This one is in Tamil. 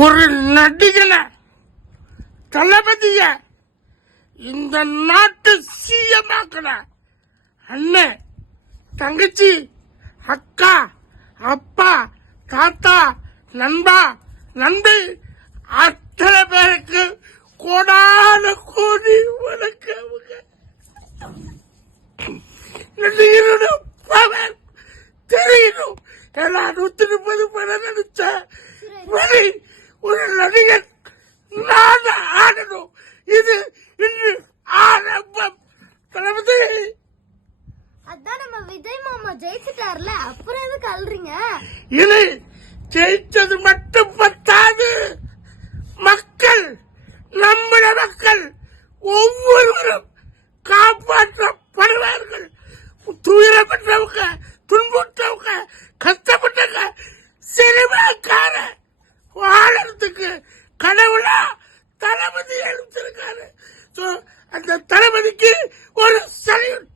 ஒரு நடிகனை தளபதிய இந்த நாட்டு சீயமாக்கின அண்ணன், தங்கச்சி, அக்கா, அப்பா, தாத்தா, நண்பா, நண்பி அத்தனை பேருக்கு கோடான கோடி வணக்கம். நடிகரோட பவர் தெரியணும். ஏன்னா 130 படம் நடிச்ச ஒரு நடிகர் நான் ஆடணும். இது இன்று ஆரம்பம். தளபதி அதான் நம்ம விஜய் மாமா ஜெயிச்சிட்டார்ல, அப்புறம் எதுக்கு அல்றீங்க? இது ஜெயிச்சது மட்டும் பத்தாது. மக்கள், நம்முடைய மக்கள் ஒவ்வொருவரும் காப்பாற்றப்படுவார்கள். துயரப்பட்டவங்க, துன்புற்றவங்க, கஷ்டப்பட்டவங்க, சினிமாக்கார வாழறதுக்கு கடவுளா தளபதி எழுந்திருக்காரு. அந்த தளபதிக்கு ஒரு சல்யூட்.